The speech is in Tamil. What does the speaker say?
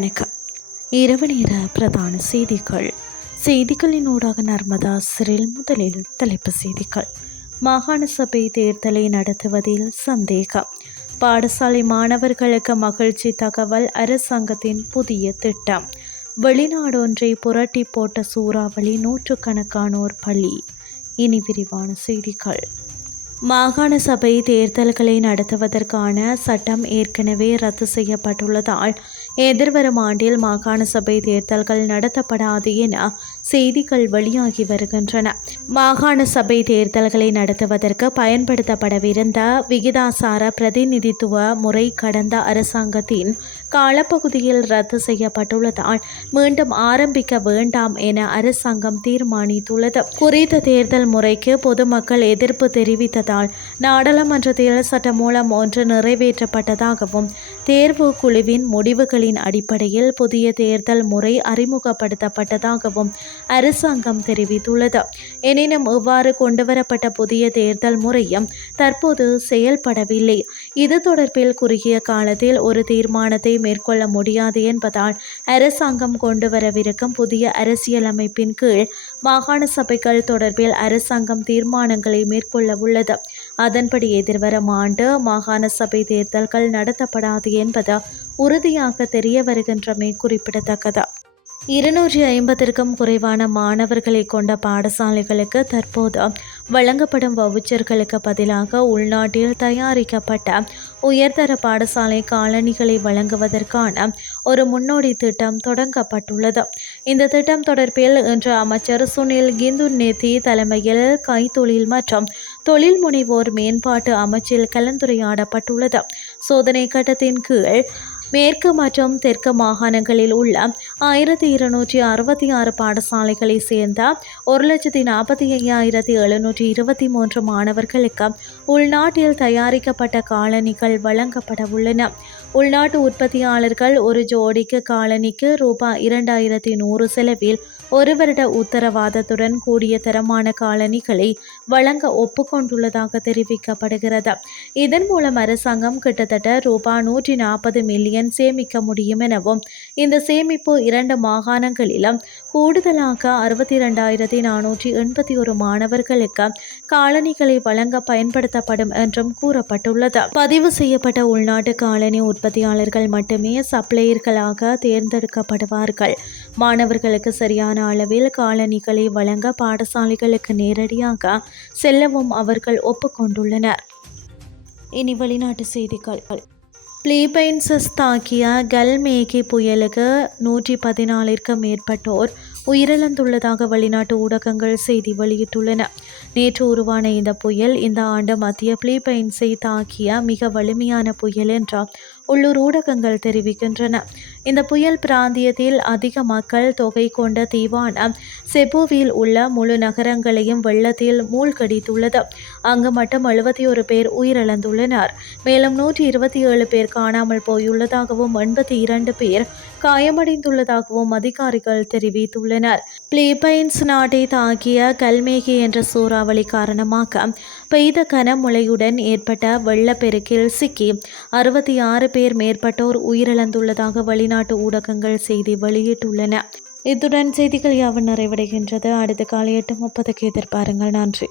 வணக்கம். இரவு நேர பிரதான செய்திகளின் ஊடாக நர்மதா சிறில். முதலில் தலைப்பு செய்திகள். மாகாண சபை தேர்தலை நடத்துவதில் சந்தேகம். பாடசாலை மாணவர்களுக்கு மகிழ்ச்சி தகவல். அரசாங்கத்தின் புதிய திட்டம். வெளிநாடொன்றை புரட்டி போட்ட சூறாவளி, நூற்றுக்கணக்கானோர் பலி. இனி விரிவான செய்திகள். மாகாண சபை தேர்தல்களை நடத்துவதற்கான சட்டம் ஏற்கனவே ரத்து செய்யப்பட்டுள்ளதால் எதிர்வரும் ஆண்டில் மாகாண சபை தேர்தல்கள் நடத்தப்படாது என செய்திகள் வெளியாகி வருகின்றன. மாகாண சபை தேர்தல்களை நடத்துவதற்கு பயன்படுத்தப்படவிருந்த விகிதாசார பிரதிநிதித்துவ முறை கடந்த அரசாங்கத்தின் காலப்பகுதியில் ரத்து செய்யப்பட்டுள்ளதால் மீண்டும் ஆரம்பிக்க வேண்டாம் என அரசாங்கம் தீர்மானித்துள்ளது. குறித்த தேர்தல் முறைக்கு பொதுமக்கள் எதிர்ப்பு தெரிவித்ததால் நாடாளுமன்றத்தில் சட்டமூலம் ஒன்று நிறைவேற்றப்பட்டதாகவும் தேர்வு குழுவின் முடிவுகளின் அடிப்படையில் புதிய தேர்தல் முறை அறிமுகப்படுத்தப்பட்டதாகவும் அரசாங்கம் தெரிவித்துள்ளது. எனினும் இவ்வாறு கொண்டுவரப்பட்ட புதிய தேர்தல் முறையும் தற்போது செயல்படவில்லை. இது தொடர்பில் குறுகிய காலத்தில் ஒரு தீர்மானத்தை மேற்கொள்ள முடியாது என்பதால் அரசாங்கம் கொண்டுவரவிருக்கும் புதிய அரசியலமைப்பின் கீழ் மாகாண சபைகள் தொடர்பில் அரசாங்கம் தீர்மானங்களை மேற்கொள்ள உள்ளது. அதன்படி எதிர்வரும் ஆண்டு மாகாண சபை தேர்தல்கள் நடத்தப்படாது என்பது உறுதியாக தெரிய வருகின்றமை குறிப்பிடத்தக்கது. 250க்கும் குறைவான மாணவர்களை கொண்ட பாடசாலைகளுக்கு தற்போது வழங்கப்படும் வவுச்சர்களுக்கு பதிலாக உள்நாட்டில் தயாரிக்கப்பட்ட உயர்தர பாடசாலை காலணிகளை வழங்குவதற்கான ஒரு முன்னோடி திட்டம் தொடங்கப்பட்டுள்ளது. இந்த திட்டம் தொடர்பில் இன்று அமைச்சர் சுனில் கிந்துநேத்தி தலைமையில் கைத்தொழில் மற்றும் தொழில் முனைவோர் மேம்பாட்டு அமைச்சில் கலந்துரையாடப்பட்டுள்ளது. சோதனை கட்டத்தின் கீழ் மேற்கு மற்றும் தெற்கு மாகாணங்களில் உள்ள 1266 பாடசாலைகளை சேர்ந்த 1,45,723 மாணவர்களுக்கு உள்நாட்டில் தயாரிக்கப்பட்ட காலணிகள் வழங்கப்பட உள்ளன. உள்நாட்டு உற்பத்தியாளர்கள் ஒரு ஜோடிக்கு காலணிக்கு ரூபாய் 2100 செலவில் ஒரு வருட உத்தரவாதத்துடன் கூடிய தரமான காலணிகளை வழங்க ஒப்புக்கொண்டுள்ளதாக தெரிவிக்கப்படுகிறது. இதன் மூலம் அரசாங்கம் கிட்டத்தட்ட ரூபாய் 140 மில்லியன் சேமிக்க முடியும் எனவும் இந்த சேமிப்பு 2 மாகாணங்களிலும் கூடுதலாக 62,481 மாணவர்களுக்கு காலணிகளை வழங்க பயன்படுத்தப்படும் என்றும் கூறப்பட்டுள்ளது. பதிவு செய்யப்பட்ட உள்நாட்டு காலணி உற்பத்தியாளர்கள் மட்டுமே சப்ளையர்களாக தேர்ந்தெடுக்கப்படுவார்கள். மாணவர்களுக்கு சரியான அளவில் காலணிகளை வழங்க பாடசாலைகளுக்கு நேரடியாக செல்லவும் அவர்கள் ஒப்புக்கொண்டுள்ளனர். இனி வெளிநாட்டு செய்திகள். பிலிப்பைன்ஸை தாக்கிய கல்மேகி புயலுக்கு 114க்கும் மேற்பட்டோர் உயிரிழந்துள்ளதாக வெளிநாட்டு ஊடகங்கள் செய்தி வெளியிட்டுள்ளன. நேற்று உருவான இந்த புயல் இந்த ஆண்டு மத்திய பிலிப்பைன்ஸை தாக்கிய மிக வலிமையான புயல் என்று உள்ளூர் ஊடகங்கள் தெரிவிக்கின்றன. இந்த புயல் பிராந்தியத்தில் அதிக மக்கள் தொகை கொண்ட தீவான செபுவில் உள்ள முழு நகரங்களையும் வெள்ளத்தில் மூழ்கடித்துள்ளது. அங்கு மட்டும் 71 பேர் உயிரிழந்துள்ளனர். மேலும் 127 பேர் காணாமல் போயுள்ளதாகவும் 82 பேர் காயமடைந்துள்ளதாகவும் அதிகாரிகள் தெரிவித்துள்ளனர். பிலிப்பைன்ஸ் நாட்டை தாக்கிய கல்மேகி என்ற சூறாவளி காரணமாக பெய்த கனமழையுடன் ஏற்பட்ட வெள்ளப்பெருக்கில் சிக்கி 66 பேர் மேற்பட்டோர் உயிரிழந்துள்ளதாக வெளிநாட்டு ஊடகங்கள் செய்தி வெளியிட்டுள்ளன. இத்துடன் செய்திகள் யாவும் நிறைவடைகின்றது. அடுத்த காலை 8:30க்கு எதிர்பாருங்கள். நன்றி.